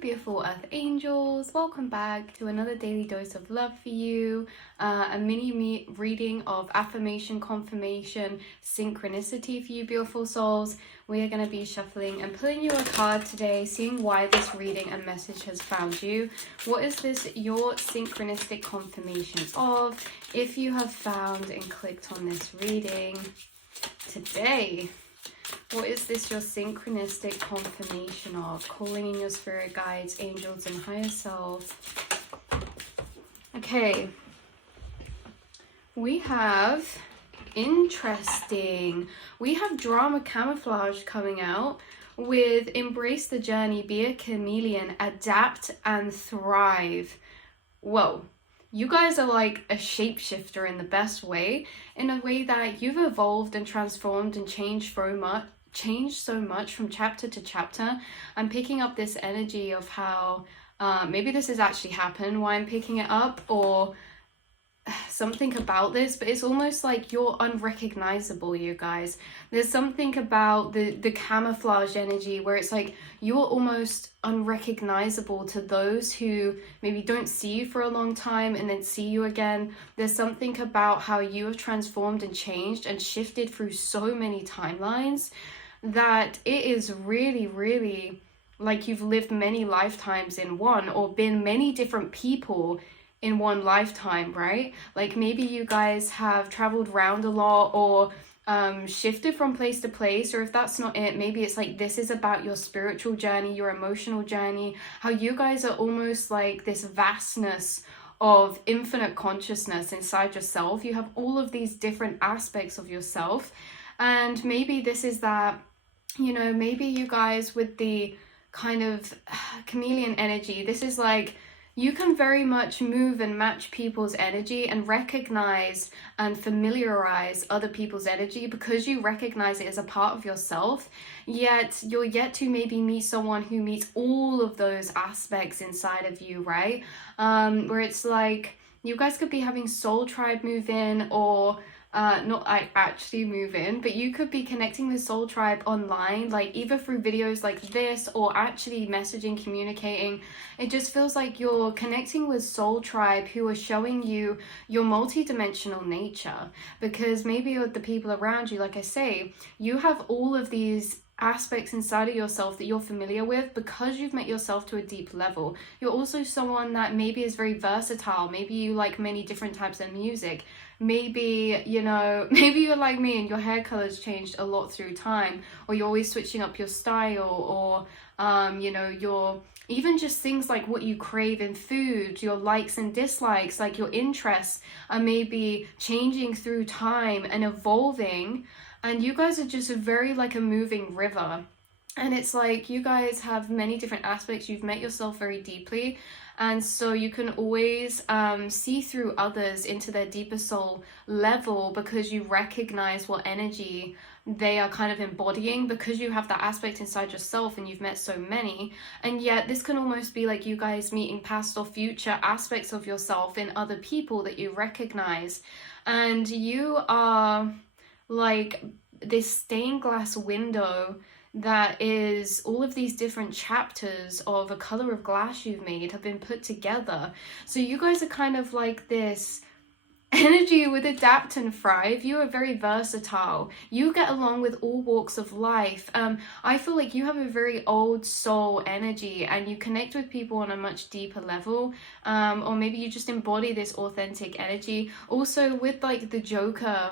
beautiful earth angels, welcome back to another daily dose of love for you, a mini reading of affirmation, confirmation, synchronicity for you beautiful souls. We are going to be shuffling and pulling you a card today, seeing why this reading and message has found you. What is this your synchronistic confirmation of? If you have found and clicked on this reading today, what is this your synchronistic confirmation of? Calling in your spirit guides, angels, and higher self. Okay. We have interesting. We have drama camouflage coming out with embrace the journey, be a chameleon, adapt and thrive. Whoa. You guys are like a shapeshifter in the best way, in a way that you've evolved and transformed and changed so much from chapter to chapter. I'm picking up this energy of how maybe this has actually happened, why I'm picking it up, or something about this, but it's almost like you're unrecognizable, you guys. There's something about the camouflage energy where it's like you're almost unrecognizable to those who maybe don't see you for a long time and then see you again. There's something about how you have transformed and changed and shifted through so many timelines that it is really, really like you've lived many lifetimes in one, or been many different people in one lifetime, right? Like maybe you guys have traveled around a lot, or shifted from place to place, or if that's not it, maybe it's like this is about your spiritual journey, your emotional journey, how you guys are almost like this vastness of infinite consciousness inside yourself. You have all of these different aspects of yourself, and maybe this is that, you know, maybe you guys with the kind of chameleon energy, this is like you can very much move and match people's energy and recognize and familiarize other people's energy because you recognize it as a part of yourself, yet you're yet to maybe meet someone who meets all of those aspects inside of you, right? Where it's like you guys could be having soul tribe move in, or not like actually move in, but you could be connecting with soul tribe online, like either through videos like this or actually messaging, communicating. It just feels like you're connecting with soul tribe who are showing you your multi-dimensional nature, because maybe with the people around you, like I say, you have all of these aspects inside of yourself that you're familiar with because you've met yourself to a deep level. You're also someone that maybe is very versatile. Maybe you like many different types of music. Maybe, you know, maybe you're like me and your hair color's changed a lot through time, or you're always switching up your style, or you know, you're even just things like what you crave in food, your likes and dislikes, like your interests are maybe changing through time and evolving. And you guys are just very like a moving river. And it's like you guys have many different aspects. You've met yourself very deeply. And so you can always see through others into their deeper soul level, because you recognize what energy they are kind of embodying, because you have that aspect inside yourself and you've met so many. And yet this can almost be like you guys meeting past or future aspects of yourself in other people that you recognize. And you are like this stained glass window that is all of these different chapters of a color of glass you've made have been put together. So you guys are kind of like this energy with adapt and thrive. You are very versatile. You get along with all walks of life. I feel like you have a very old soul energy and you connect with people on a much deeper level, or maybe you just embody this authentic energy. Also with like the Joker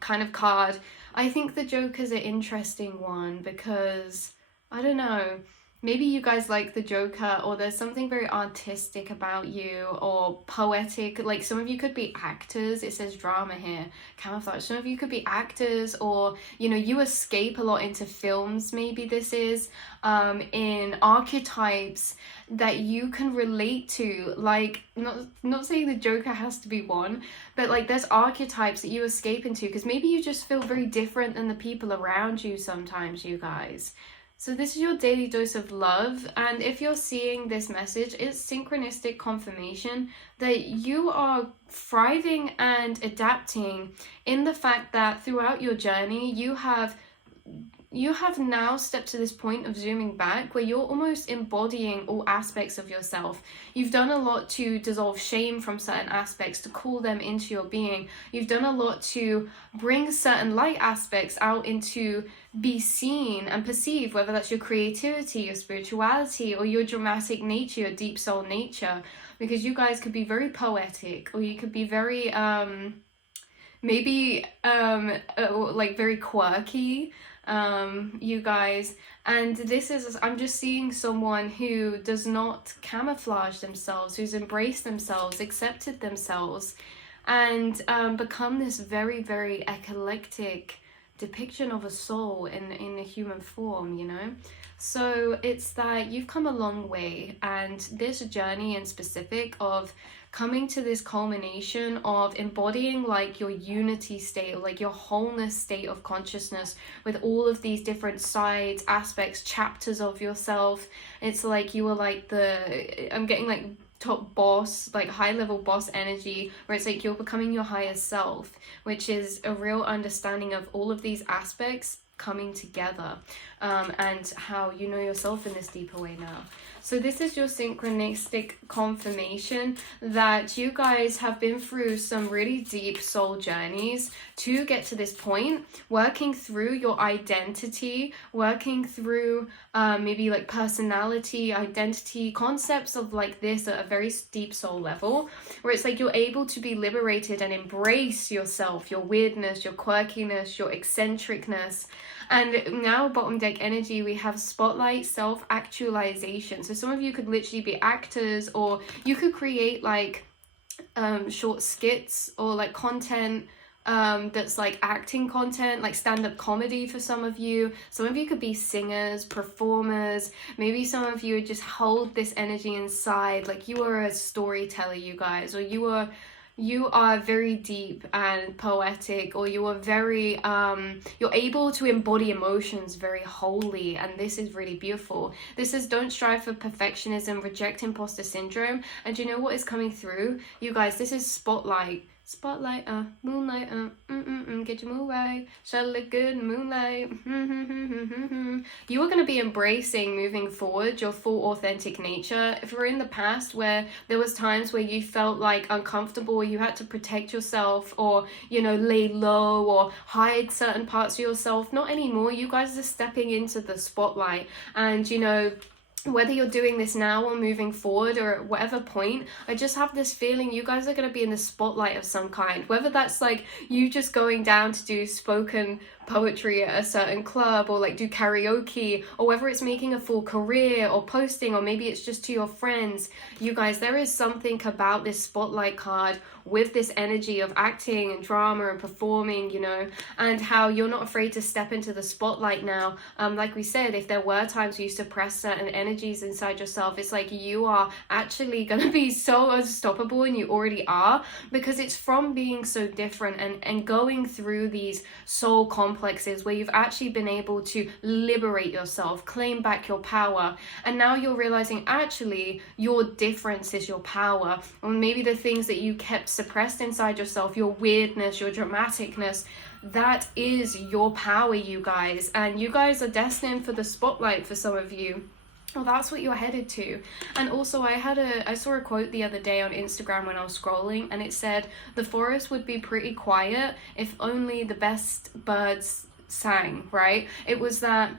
kind of card, I think the Joker's an interesting one because, I don't know, maybe you guys like the Joker, or there's something very artistic about you, or poetic. Like some of you could be actors. It says drama here, camouflage. Some of you could be actors, or, you know, you escape a lot into films. Maybe this is in archetypes that you can relate to. Like not saying the Joker has to be one, but like there's archetypes that you escape into because maybe you just feel very different than the people around you sometimes, you guys. So this is your daily dose of love, and if you're seeing this message, it's synchronistic confirmation that you are thriving and adapting in the fact that throughout your journey, you have you have now stepped to this point of zooming back where you're almost embodying all aspects of yourself. You've done a lot to dissolve shame from certain aspects, to call them into your being. You've done a lot to bring certain light aspects out into be seen and perceived, whether that's your creativity, your spirituality, or your dramatic nature, your deep soul nature. Because you guys could be very poetic, or you could be very maybe like very quirky, you guys. And this is, I'm just seeing someone who does not camouflage themselves, who's embraced themselves, accepted themselves, and become this very, very eclectic depiction of a soul in a human form, you know. So it's that you've come a long way, and this journey in specific of coming to this culmination of embodying like your unity state, or like your wholeness state of consciousness with all of these different sides, aspects, chapters of yourself. It's like you were like I'm getting like top boss, like high level boss energy, where it's like you're becoming your higher self, which is a real understanding of all of these aspects coming together, and how you know yourself in this deeper way now. So this is your synchronistic confirmation that you guys have been through some really deep soul journeys to get to this point, working through your identity, working through maybe like personality, identity, concepts of like this at a very deep soul level, where it's like you're able to be liberated and embrace yourself, your weirdness, your quirkiness, your eccentricness. And now bottom deck energy, we have spotlight, self-actualization. So some of you could literally be actors, or you could create like short skits or like content that's like acting content, like stand-up comedy for some of you. Some of you could be singers, performers. Maybe some of you would just hold this energy inside, like you are a storyteller, you guys, or you are very deep and poetic, or you are very you're able to embody emotions very wholly, and this is really beautiful. This is don't strive for perfectionism, reject imposter syndrome. And you know what is coming through, you guys? This is spotlight, moonlight, get your moonlight, shall look good, moonlight. You are going to be embracing, moving forward, your full authentic nature. If you're in the past where there was times where you felt like uncomfortable, or you had to protect yourself, or you know, lay low or hide certain parts of yourself, not anymore. You guys are stepping into the spotlight, and you know, whether you're doing this now or moving forward or at whatever point, I just have this feeling you guys are going to be in the spotlight of some kind, whether that's like you just going down to do spoken poetry at a certain club, or like do karaoke, or whether it's making a full career or posting, or maybe it's just to your friends. You guys, there is something about this spotlight card with this energy of acting and drama and performing, you know, and how you're not afraid to step into the spotlight now. Like we said, if there were times you suppress certain energies inside yourself, it's like you are actually going to be so unstoppable, and you already are, because it's from being so different and going through these soul complexes where you've actually been able to liberate yourself, claim back your power, and now you're realizing actually your difference is your power. Or maybe the things that you kept suppressed inside yourself, your weirdness, your dramaticness, that is your power, you guys. And you guys are destined for the spotlight for some of you. Well, that's what you're headed to. And also I saw a quote the other day on Instagram when I was scrolling, and it said the forest would be pretty quiet if only the best birds sang, right? It was that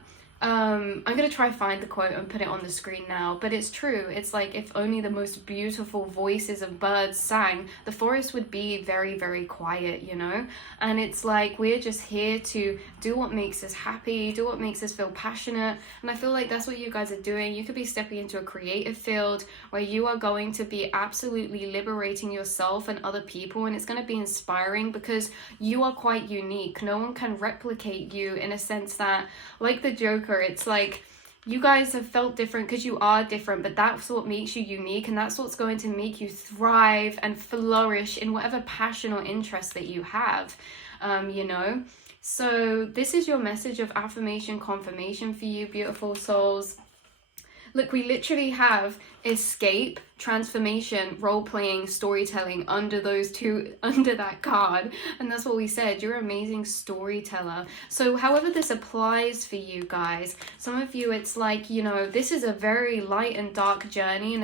I'm gonna try find the quote and put it on the screen now, but it's true. It's like if only the most beautiful voices of birds sang, the forest would be very, very quiet, you know? And it's like we're just here to do what makes us happy, do what makes us feel passionate, and I feel like that's what you guys are doing. You could be stepping into a creative field where you are going to be absolutely liberating yourself and other people, and it's going to be inspiring because you are quite unique. No one can replicate you, in a sense that, like the Joker, it's like you guys have felt different because you are different, but that's what makes you unique, and that's what's going to make you thrive and flourish in whatever passion or interest that you have, you know. So this is your message of affirmation confirmation for you, beautiful souls. Look, we literally have escape, transformation, role-playing, storytelling under those two, under that card. And that's what we said. You're an amazing storyteller. So however this applies for you guys, some of you, it's like, you know, this is a very light and dark journey in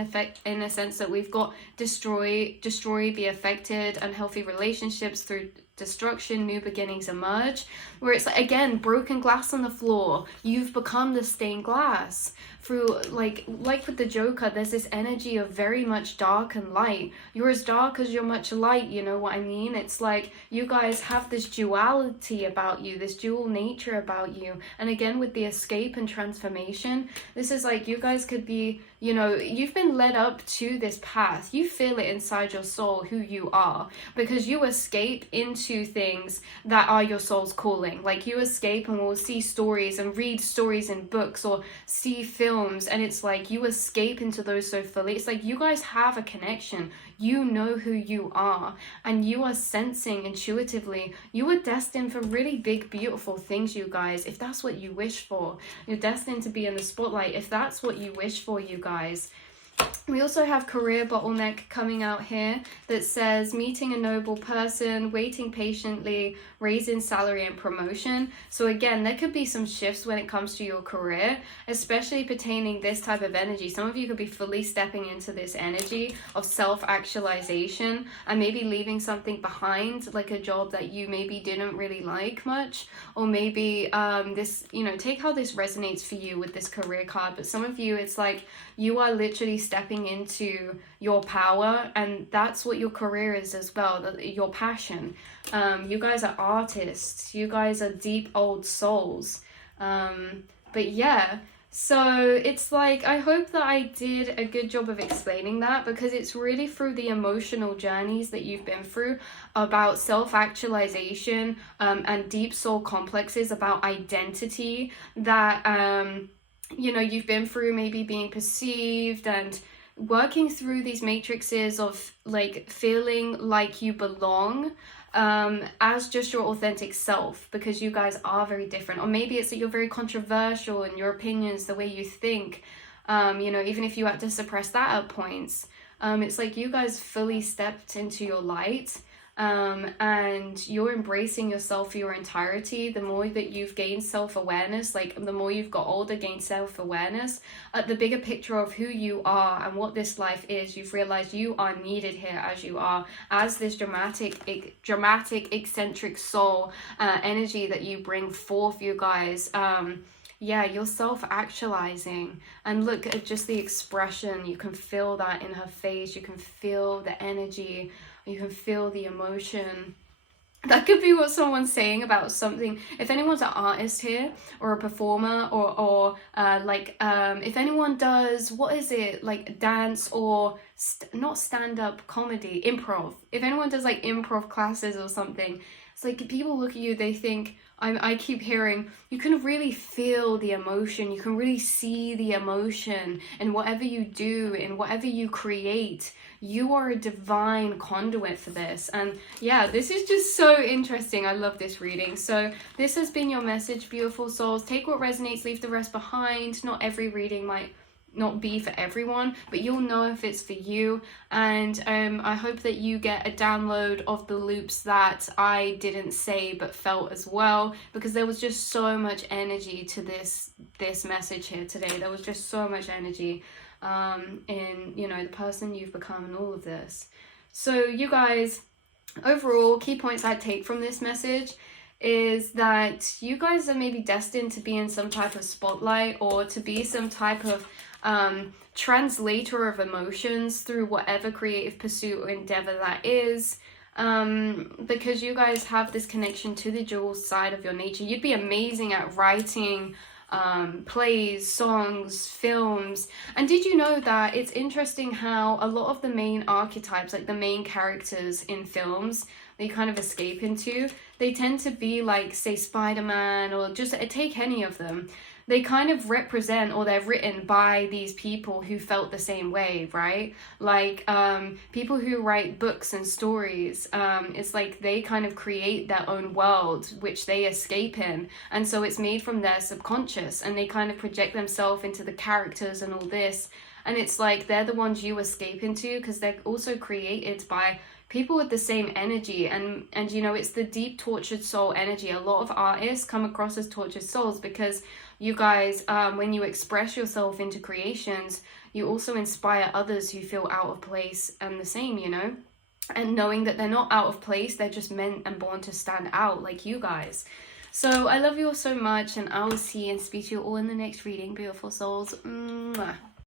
a sense that we've got destroy, be affected, unhealthy relationships through destruction, new beginnings emerge, where it's like, again, broken glass on the floor, you've become the stained glass. Through like with the Joker, there's this energy of very much dark and light. You're as dark as you're much light, you know what I mean? It's like you guys have this duality about you, this dual nature about you. And again, with the escape and transformation, this is like you guys could be, you know, you've been led up to this path. You feel it inside your soul who you are, because you escape into things that are your soul's calling. Like you escape and will see stories and read stories in books or see films, and it's like you escape into those so fully. It's like you guys have a connection. You know who you are, and you are sensing intuitively. You are destined for really big, beautiful things, you guys, if that's what you wish for. You're destined to be in the spotlight if that's what you wish for, you guys. We also have career bottleneck coming out here that says meeting a noble person, waiting patiently, raising salary and promotion. So again, there could be some shifts when it comes to your career, especially pertaining this type of energy. Some of you could be fully stepping into this energy of self-actualization and maybe leaving something behind, like a job that you maybe didn't really like much, or maybe this, you know, take how this resonates for you with this career card. But some of you, it's like you are literally stepping into your power, and that's what your career is as well, your passion. You guys are artists, you guys are deep old souls. But yeah, so it's like, I hope that I did a good job of explaining that, because it's really through the emotional journeys that you've been through about self-actualization and deep soul complexes about identity that you know, you've been through, maybe being perceived and working through these matrices of like feeling like you belong as just your authentic self, because you guys are very different. Or maybe it's that you're very controversial in your opinions, the way you think, you know, even if you had to suppress that at points. It's like you guys fully stepped into your light. And you're embracing yourself for your entirety. The more that you've gained self-awareness, like the more you've got older, gained self-awareness, the bigger picture of who you are and what this life is, you've realized you are needed here as you are, as this dramatic, eccentric soul energy that you bring forth, you guys. Yeah, you're self-actualizing, and look at just the expression. You can feel that in her face. You can feel the energy. You can feel the emotion. That could be what someone's saying about something. If anyone's an artist here, or a performer, or if anyone does, what is it, like dance or not stand-up comedy, improv. If anyone does like improv classes or something, it's like people look at you, they think, I keep hearing, you can really feel the emotion, you can really see the emotion in whatever you do, in whatever you create. You are a divine conduit for this. And yeah, this is just so interesting. I love this reading. So this has been your message, beautiful souls. Take what resonates, leave the rest behind. Not every reading might not be for everyone, but you'll know if it's for you. And I hope that you get a download of the loops that I didn't say but felt as well, because there was just so much energy to this message here today. There was just so much energy in, you know, the person you've become and all of this. So you guys, overall, key points I take from this message is that you guys are maybe destined to be in some type of spotlight, or to be some type of translator of emotions through whatever creative pursuit or endeavor that is, because you guys have this connection to the dual side of your nature. You'd be amazing at writing plays, songs, films. And did you know that it's interesting how a lot of the main archetypes, like the main characters in films that you kind of escape into, they tend to be like, say, Spider-Man, or just take any of them. they kind of represent, or they're written by these people who felt the same way, right? Like people who write books and stories, it's like they kind of create their own world which they escape in, and so it's made from their subconscious, and they kind of project themselves into the characters and all this, and it's like they're the ones you escape into because they're also created by people with the same energy. And you know, it's the deep tortured soul energy. A lot of artists come across as tortured souls because you guys, when you express yourself into creations, you also inspire others who feel out of place and the same, you know, and knowing that they're not out of place, they're just meant and born to stand out like you guys. So I love you all so much, and I will see and speak to you all in the next reading, beautiful souls. Mwah.